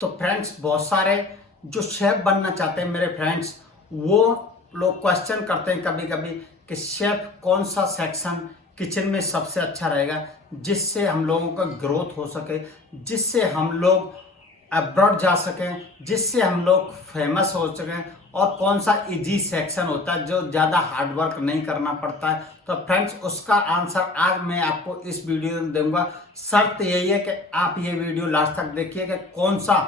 तो फ्रेंड्स, बहुत सारे जो शेफ बनना चाहते हैं मेरे फ्रेंड्स, वो लोग क्वेश्चन करते हैं कभी कभी कि शेफ कौन सा सेक्शन किचन में सबसे अच्छा रहेगा जिससे हम लोगों का ग्रोथ हो सके, जिससे हम लोग अब्रॉड जा सकें, जिससे हम लोग फेमस हो सकें, और कौन सा इजी सेक्शन होता है जो ज़्यादा हार्ड वर्क नहीं करना पड़ता है। तो फ्रेंड्स, उसका आंसर आज मैं आपको इस वीडियो में दूंगा। शर्त यही है कि आप ये वीडियो लास्ट तक देखिए कि कौन सा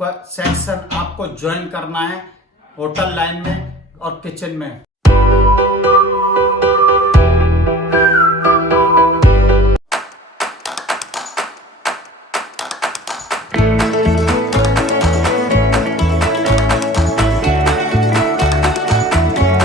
सेक्शन आपको ज्वाइन करना है होटल लाइन में और किचन में।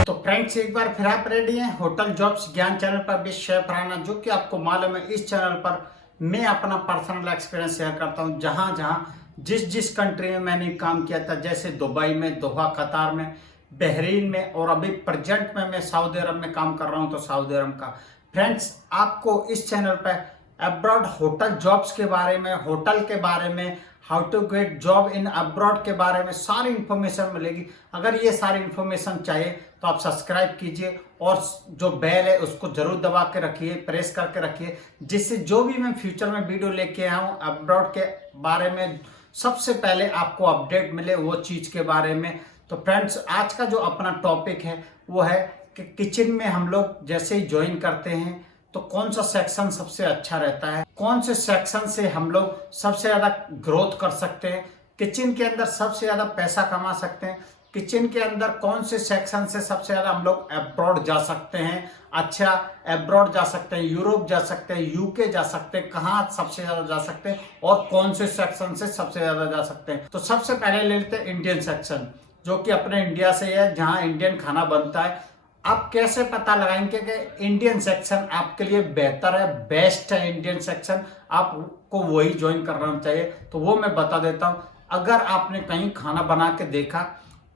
तो फ्रेंड्स, एक बार फिर आप रेडी हैं होटल जॉब्स ज्ञान चैनल पर भी शेफ राणा, जो कि आपको मालूम है इस चैनल पर मैं अपना पर्सनल एक्सपीरियंस शेयर करता हूं। जहां जहां जिस जिस कंट्री में मैंने काम किया था, जैसे दुबई में, दोहा कतार में, बहरीन में, और अभी प्रेजेंट में मैं सऊदी अरब में काम कर रहा हूं। तो सऊदी अरब का फ्रेंड्स, आपको इस चैनल पर अब्रॉड होटल जॉब्स के बारे में, होटल के बारे में, how to get job in abroad के बारे में सारी इंफॉर्मेशन मिलेगी। अगर ये सारी इंफॉर्मेशन चाहिए तो आप सब्सक्राइब कीजिए और जो बेल है उसको जरूर दबा के रखिए, प्रेस करके रखिए, जिससे जो भी मैं फ्यूचर में वीडियो लेके आऊँ अब्रॉड के बारे में सबसे पहले आपको अपडेट मिले वो चीज़ के बारे में। तो फ्रेंड्स, आज का जो अपना टॉपिक है वो है कि किचन में हम लोग जैसे ही ज्वाइन करते हैं तो कौन सा सेक्शन सबसे अच्छा रहता है, कौन से सेक्शन से हम लोग सबसे ज़्यादा ग्रोथ कर सकते हैं, किचन के अंदर सबसे ज़्यादा पैसा कमा सकते हैं, किचन के अंदर कौन से सेक्शन से सबसे ज़्यादा हम लोग अब्रॉड जा सकते हैं, अच्छा अब्रॉड जा सकते हैं, यूरोप जा सकते हैं, यूके जा सकते हैं, कहाँ सबसे ज़्यादा जा सकते हैं और कौन से सेक्शन से सबसे ज़्यादा जा सकते हैं। तो सबसे पहले ले लेते हैं इंडियन सेक्शन, जो कि अपने इंडिया से है, जहाँ इंडियन खाना बनता है। आप कैसे पता लगाएंगे कि इंडियन सेक्शन आपके लिए बेहतर है, बेस्ट है इंडियन सेक्शन, आपको वही ज्वाइन करना चाहिए? तो वो मैं बता देता हूँ। अगर आपने कहीं खाना बना के देखा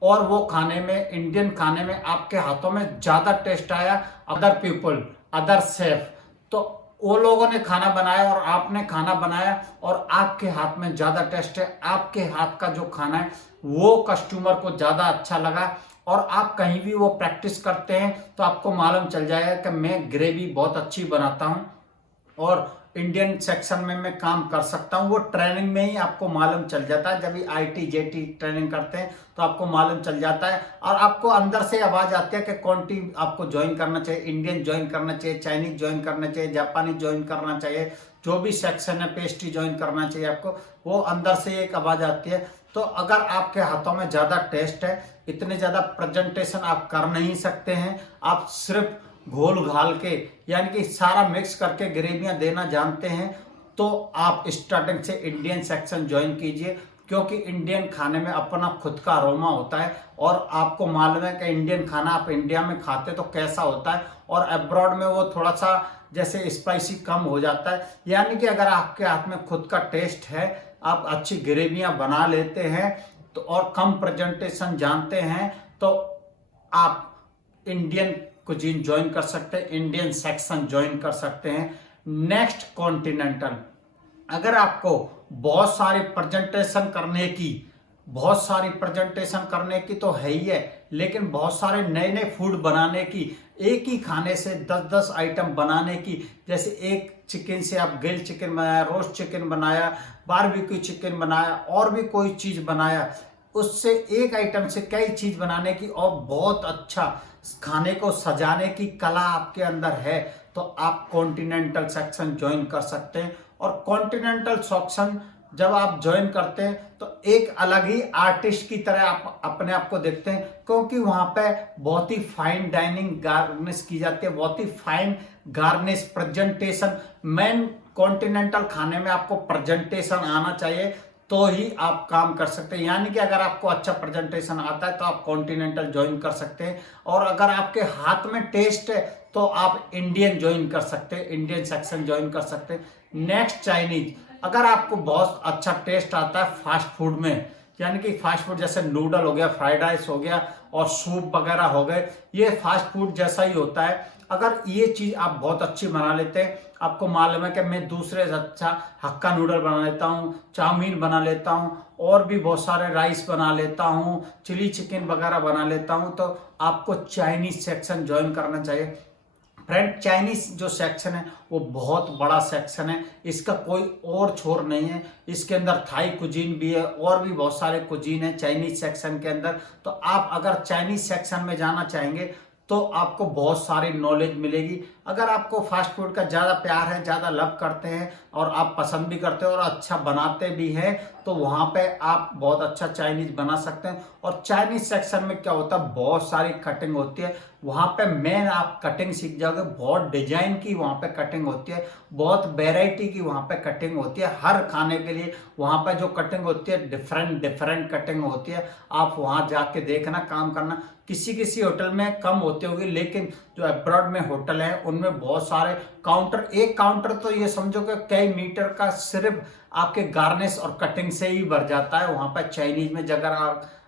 और वो खाने में, इंडियन खाने में आपके हाथों में ज़्यादा टेस्ट आया, अदर पीपल, अदर शेफ, तो वो लोगों ने खाना बनाया और आपने खाना बनाया और आपके हाथ में ज़्यादा टेस्ट है, आपके हाथ का जो खाना है वो कस्टमर को ज़्यादा अच्छा लगा, और आप कहीं भी वो प्रैक्टिस करते हैं तो आपको मालूम चल जाएगा कि मैं ग्रेवी बहुत अच्छी बनाता हूं और इंडियन सेक्शन में मैं काम कर सकता हूं। वो ट्रेनिंग में ही आपको मालूम चल जाता है। जब भी ITJT ट्रेनिंग करते हैं तो आपको मालूम चल जाता है और आपको अंदर से आवाज़ आती है कि कौन टी आपको ज्वाइन करना चाहिए, इंडियन ज्वाइन करना चाहिए, चाइनीज ज्वाइन करना चाहिए, जापानी ज्वाइन करना चाहिए, जो भी सेक्शन है पेस्ट्री ज्वाइन करना चाहिए आपको, वो अंदर से एक आवाज़ आती है। तो अगर आपके हाथों में ज़्यादा टेस्ट है, इतने ज़्यादा प्रेजेंटेशन आप कर नहीं सकते हैं, आप सिर्फ घोल घाल के यानी कि सारा मिक्स करके ग्रेवियां देना जानते हैं, तो आप स्टार्टिंग से इंडियन सेक्शन ज्वाइन कीजिए। क्योंकि इंडियन खाने में अपना खुद का अरोमा होता है और आपको मालूम है कि इंडियन खाना आप इंडिया में खाते तो कैसा होता है और अब्रॉड में वो थोड़ा सा जैसे स्पाइसी कम हो जाता है। यानी कि अगर आपके हाथ में खुद का टेस्ट है, आप अच्छी ग्रेवियां बना लेते हैं तो और कम प्रेजेंटेशन जानते हैं, तो आप इंडियन कुजीन ज्वाइन कर सकते हैं, इंडियन सेक्शन ज्वाइन कर सकते हैं। नेक्स्ट कॉन्टिनेंटल, अगर आपको बहुत सारी प्रेजेंटेशन करने की तो है ही है, लेकिन बहुत सारे नए नए फूड बनाने की, एक ही खाने से 10-10 आइटम बनाने की, जैसे एक चिकन से आप ग्रिल चिकन बनाया, रोस्ट चिकन बनाया, बारबेक्यू चिकन बनाया, और भी कोई चीज़ बनाया, उससे एक आइटम से कई चीज़ बनाने की और बहुत अच्छा खाने को सजाने की कला आपके अंदर है, तो आप कॉन्टिनेंटल सेक्शन ज्वाइन कर सकते हैं। और कॉन्टिनेंटल सेक्शन जब आप ज्वाइन करते हैं तो एक अलग ही आर्टिस्ट की तरह आप अपने आप को देखते हैं, क्योंकि वहाँ पे बहुत ही फाइन डाइनिंग गार्निश की जाती है, बहुत ही fine garnish presentation. Main continental खाने में आपको प्रेजेंटेशन आना चाहिए तो ही आप काम कर सकते हैं। यानी कि अगर आपको अच्छा प्रेजेंटेशन आता है तो आप कॉन्टिनेंटल ज्वाइन कर सकते हैं, और अगर आपके हाथ में टेस्ट है तो आप इंडियन ज्वाइन कर सकते हैं, इंडियन सेक्शन ज्वाइन कर सकते हैं। नेक्स्ट चाइनीज, अगर आपको बहुत अच्छा टेस्ट आता है फास्ट फूड में, यानी कि फास्ट फूड जैसे नूडल हो गया, फ्राइड राइस हो गया और सूप वगैरह हो गए, ये फास्ट फूड जैसा ही होता है। अगर ये चीज़ आप बहुत अच्छी बना लेते हैं, आपको मालूम है कि मैं दूसरे से अच्छा हक्का नूडल बना लेता हूँ, चाउमीन बना लेता हूँ और भी बहुत सारे राइस बना लेता हूँ, चिली चिकन वगैरह बना लेता हूँ। तो आपको चाइनीज सेक्शन ज्वाइन करना चाहिए। फ्रेंड, चाइनीज जो सेक्शन है वो बहुत बड़ा सेक्शन है, इसका कोई और छोर नहीं है। इसके अंदर थाई कुजीन भी है और भी बहुत सारे कुजीन है चाइनीज सेक्शन के अंदर। तो आप अगर चाइनीज सेक्शन में जाना चाहेंगे तो आपको बहुत सारी नॉलेज मिलेगी। अगर आपको फास्ट फूड का ज़्यादा प्यार है, ज़्यादा लव करते हैं और आप पसंद भी करते हो और अच्छा बनाते भी हैं, तो वहाँ पे आप बहुत अच्छा चाइनीज बना सकते हैं। और चाइनीज सेक्शन में क्या होता है, बहुत सारी कटिंग होती है वहाँ पे। मेन आप कटिंग सीख जाओगे, बहुत डिजाइन की वहाँ पे कटिंग होती है, बहुत वेराइटी की वहाँ पे कटिंग होती है। हर खाने के लिए वहाँ पे जो कटिंग होती है डिफरेंट डिफरेंट कटिंग होती है। आप वहाँ जाके देखना, काम करना। किसी किसी होटल में कम होती होगी, लेकिन जो अब्रॉड में होटल है उनमें बहुत सारे काउंटर, एक काउंटर तो ये समझो कि कई मीटर का सिर्फ आपके गार्निश और कटिंग से ही भर जाता है वहां पर चाइनीज में।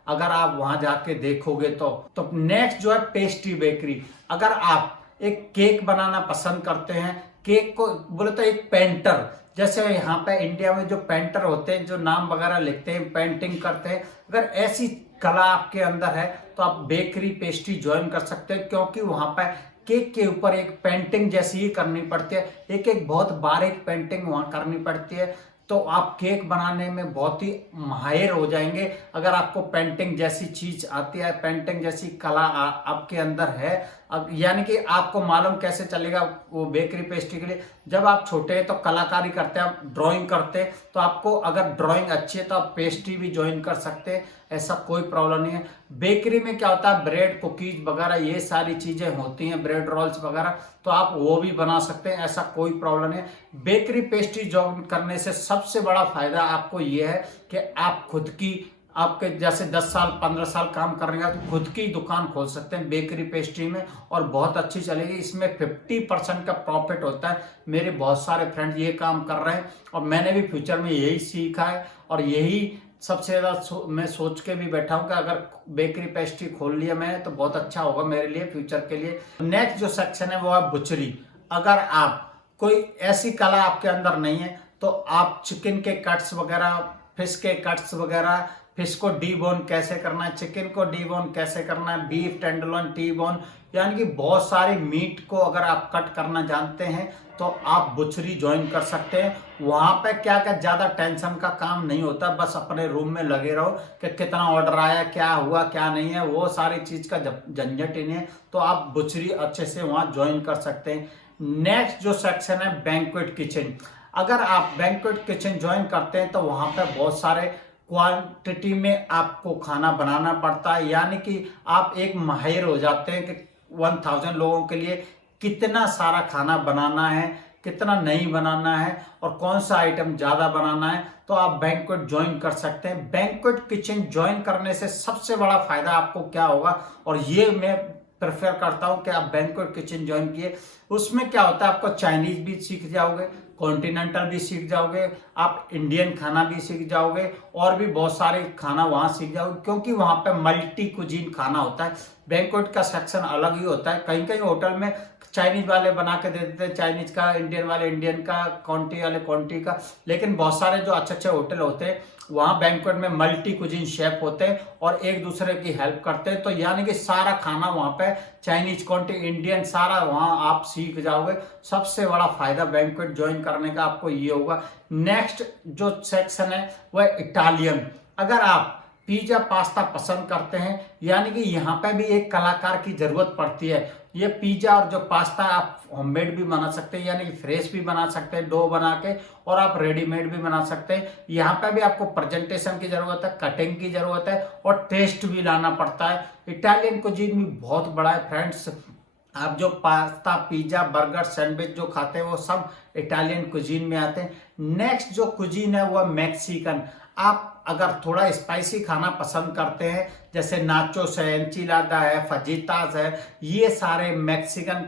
अगर आप वहां जाके देखोगे तो नेक्स्ट जो है पेस्ट्री बेकरी। अगर आप एक केक बनाना पसंद करते हैं, केक को बोले तो एक पेंटर, जैसे यहाँ पे इंडिया में जो पेंटर होते हैं जो नाम वगैरह लिखते हैं, पेंटिंग करते हैं, अगर ऐसी कला आपके अंदर है तो आप बेकरी पेस्ट्री ज्वाइन कर सकते हैं। क्योंकि वहां पर केक के ऊपर एक पेंटिंग जैसी ही करनी पड़ती है, एक एक बहुत बारीक पेंटिंग वहां करनी पड़ती है। तो आप केक बनाने में बहुत ही माहिर हो जाएंगे अगर आपको पेंटिंग जैसी चीज आती है, पेंटिंग जैसी कला आपके अंदर है। अब यानी कि आपको मालूम कैसे चलेगा वो बेकरी पेस्ट्री के लिए, जब आप छोटे हैं तो कलाकारी करते हैं, आप ड्राइंग करते हैं, तो आपको अगर ड्राइंग अच्छी है तो आप पेस्ट्री भी ज्वाइन कर सकते हैं, ऐसा कोई प्रॉब्लम नहीं है। बेकरी में क्या होता है, ब्रेड कुकीज वगैरह ये सारी चीजें होती हैं, ब्रेड रोल्स वगैरह, तो आप वो भी बना सकते हैं, ऐसा कोई प्रॉब्लम नहीं है। बेकरी पेस्ट्री ज्वाइन करने से सबसे बड़ा फायदा आपको ये है कि आप खुद की, आपके जैसे 10 साल 15 साल काम कर रहे हैं तो खुद की दुकान खोल सकते हैं बेकरी पेस्ट्री में और बहुत अच्छी चलेगी। इसमें 50% का प्रॉफिट होता है। मेरे बहुत सारे फ्रेंड ये काम कर रहे हैं और मैंने भी फ्यूचर में यही सीखा है और यही सबसे ज़्यादा मैं सोच के भी बैठा हूँ कि अगर बेकरी पेस्ट्री खोल लिया मैं तो बहुत अच्छा होगा मेरे लिए, फ्यूचर के लिए। नेक्स्ट जो सेक्शन है वो है बुचरी। अगर आप कोई ऐसी कला आपके अंदर नहीं है तो आप चिकन के कट्स वगैरह, फिश के कट्स वगैरह, फिश को डी बोन कैसे करना है, चिकन को डी बोन कैसे करना है, बीफ टेंडरलोइन टी बोन, यानी कि बहुत सारे मीट को अगर आप कट करना जानते हैं तो आप बुचरी ज्वाइन कर सकते हैं। वहां पे क्या क्या ज्यादा टेंशन का काम नहीं होता, बस अपने रूम में लगे रहो कि कितना ऑर्डर आया, क्या हुआ क्या नहीं है, वो सारी चीज का झंझट ही नहीं है। तो आप बुचरी अच्छे से वहां ज्वाइन कर सकते हैं। नेक्स्ट जो सेक्शन है बैंक्वेट किचन। अगर आप बैंक्वेट किचन ज्वाइन करते हैं तो वहां पे बहुत सारे क्वांटिटी में आपको खाना बनाना पड़ता है, यानी कि आप एक माहिर हो जाते हैं कि 1000 लोगों के लिए कितना सारा खाना बनाना है, कितना नहीं बनाना है और कौन सा आइटम ज़्यादा बनाना है। तो आप बैंक्वेट ज्वाइन कर सकते हैं। बैंक्वेट किचन ज्वाइन करने से सबसे बड़ा फायदा आपको क्या होगा, और ये मैं प्रेफर करता हूं कि आप बैंक्वेट किचन ज्वाइन किए। उसमें क्या होता है, आपको चाइनीज भी सीख जाओगे, कॉन्टिनेंटल भी सीख जाओगे, आप इंडियन खाना भी सीख जाओगे और भी बहुत सारे खाना वहां सीख जाओगे, क्योंकि वहां पे मल्टी कुजीन खाना होता है। बैंक्वेट का सेक्शन अलग ही होता है। कहीं कहीं होटल में चाइनीज वाले बना के दे देते हैं चाइनीज का, इंडियन वाले इंडियन का, क्वांटी वाले क्वांटी का, लेकिन बहुत सारे जो अच्छे अच्छे होटल होते हैं वहाँ बैंक्वेट में मल्टी कुजीन शेफ होते हैं और एक दूसरे की हेल्प करते हैं। तो यानी कि सारा खाना वहाँ पे चाइनीज, क्वांटी, इंडियन सारा वहाँ आप सीख जाओगे। सबसे बड़ा फायदा बैंक्वेट ज्वाइन करने का आपको ये होगा। नेक्स्ट जो सेक्शन है वह इटालियन। अगर आप पिज्जा पास्ता पसंद करते हैं, यानी कि यहाँ पे भी एक कलाकार की जरूरत पड़ती है। ये पिज्जा और जो पास्ता आप होममेड भी बना सकते हैं, यानी कि फ्रेश भी बना सकते हैं डो बना के, और आप रेडीमेड भी बना सकते हैं। यहाँ पे भी आपको प्रेजेंटेशन की जरूरत है, कटिंग की जरूरत है और टेस्ट भी लाना पड़ता है। इटालियन कुजीन भी बहुत बड़ा है फ्रेंड्स। आप जो पास्ता, पिज्जा, बर्गर, सैंडविच जो खाते हैं वो सब इटालियन कुजीन में आते हैं। नेक्स्ट जो कुजीन है वो मैक्सिकन। आप अगर थोड़ा स्पाइसी खाना पसंद करते हैं, जैसे नाचोस है, एंचिलादा है, फजीतास है, ये सारे मैक्सिकन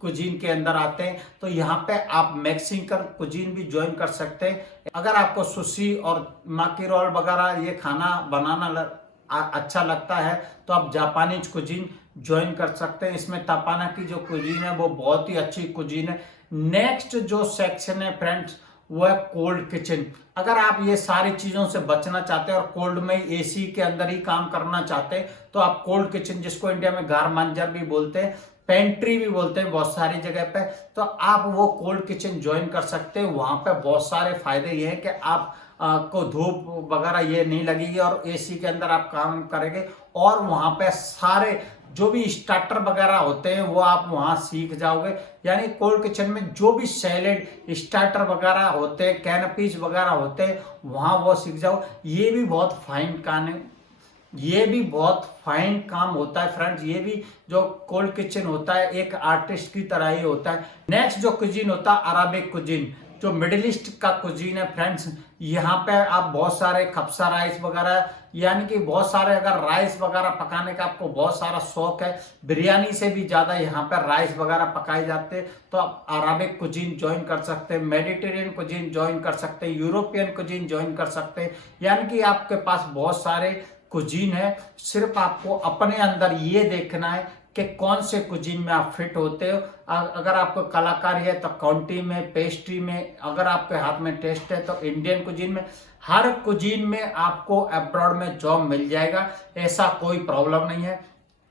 कुजीन के अंदर आते हैं। तो यहाँ पे आप मैक्सिकन कुजीन भी ज्वाइन कर सकते हैं। अगर आपको सुशी और माकी रोल वगैरह ये खाना बनाना अच्छा लगता है तो आप जापानीज कुजीन ज्वाइन कर सकते हैं। इसमें तापाना की जो कुजीन है वो बहुत ही अच्छी कुजीन है। नेक्स्ट जो सेक्शन है फ्रेंड्स वो है कोल्ड किचन। अगर आप ये सारी चीज़ों से बचना चाहते हैं और कोल्ड में एसी के अंदर ही काम करना चाहते हैं, तो आप कोल्ड किचन, जिसको इंडिया में गार मंजर भी बोलते हैं, पेंट्री भी बोलते हैं बहुत सारी जगह पे, तो आप वो कोल्ड किचन ज्वाइन कर सकते हैं। वहां पे बहुत सारे फायदे ये हैं कि आप को धूप वगैरह ये नहीं लगेगी और एसी के अंदर आप काम करेंगे, और वहां पे सारे जो भी स्टार्टर वगैरह होते हैं वो आप वहां सीख जाओगे। यानी कोल्ड किचन में जो भी सैलेड स्टार्टर वगैरह होते हैं, कैनपीज वगैरह होते हैं, वहां वो सीख जाओ। ये भी बहुत फाइन काम होता है फ्रेंड्स। ये भी जो कोल्ड किचन होता है एक आर्टिस्ट की तरह ही होता है। नेक्स्ट जो कुजीन होता है अरबिक कुजीन, जो मिडिल ईस्ट का कुजीन है फ्रेंड्स। यहाँ पे आप बहुत सारे खपसा राइस वगैरह, यानी कि बहुत सारे, अगर राइस वगैरह पकाने का आपको बहुत सारा शौक है, बिरयानी से भी ज्यादा यहाँ पे राइस वगैरह पकाए जाते हैं, तो आप अरबिक कुजीन ज्वाइन कर सकते हैं, मेडिटेरियन कुजीन ज्वाइन कर सकते हैं, यूरोपियन कुजीन ज्वाइन कर सकते हैं। यानी कि आपके पास बहुत सारे कुजीन है, सिर्फ आपको अपने अंदर ये देखना है कि कौन से कुजीन में आप फिट होते हो। अगर आपको कलाकारी है तो काउंटी में, पेस्ट्री में, अगर आपके हाथ में टेस्ट है तो इंडियन कुजीन में। हर कुजीन में आपको अब्रॉड में जॉब मिल जाएगा, ऐसा कोई प्रॉब्लम नहीं है।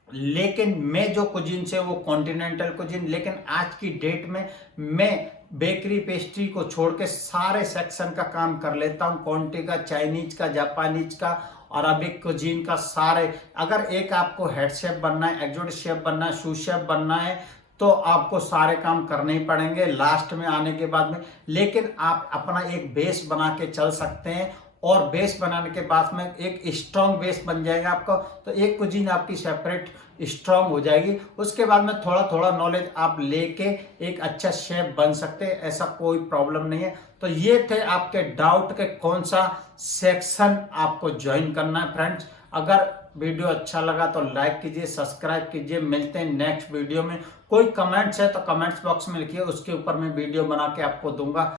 लेकिन मैं जो कुजीन से वो कॉन्टिनेंटल कुजीन, लेकिन आज की डेट में मैं बेकरी पेस्ट्री को छोड़ के सारे सेक्शन का काम कर लेता हूँ। क्वांटी का, चाइनीज का, जापानीज का, अरबिक कुजीन का, सारे। अगर एक आपको हेड शेफ बनना है, एग्जीक्यूटिव शेफ बनना है, सू शेफ बनना है, तो आपको सारे काम करने ही पड़ेंगे लास्ट में आने के बाद में। लेकिन आप अपना एक बेस बना के चल सकते हैं, और बेस बनाने के बाद में एक स्ट्रॉन्ग बेस बन जाएगा आपका, तो एक कुजीन आपकी सेपरेट स्ट्रॉन्ग हो जाएगी। उसके बाद में थोड़ा थोड़ा नॉलेज आप लेके एक अच्छा शेफ बन सकते हैं, ऐसा कोई प्रॉब्लम नहीं है। तो ये थे आपके डाउट के कौन सा सेक्शन आपको ज्वाइन करना है फ्रेंड्स। अगर वीडियो अच्छा लगा तो लाइक कीजिए, सब्सक्राइब कीजिए। मिलते हैं नेक्स्ट वीडियो में। कोई कमेंट्स है तो कमेंट्स बॉक्स में लिखिए, उसके ऊपर मैं वीडियो बना के आपको दूंगा।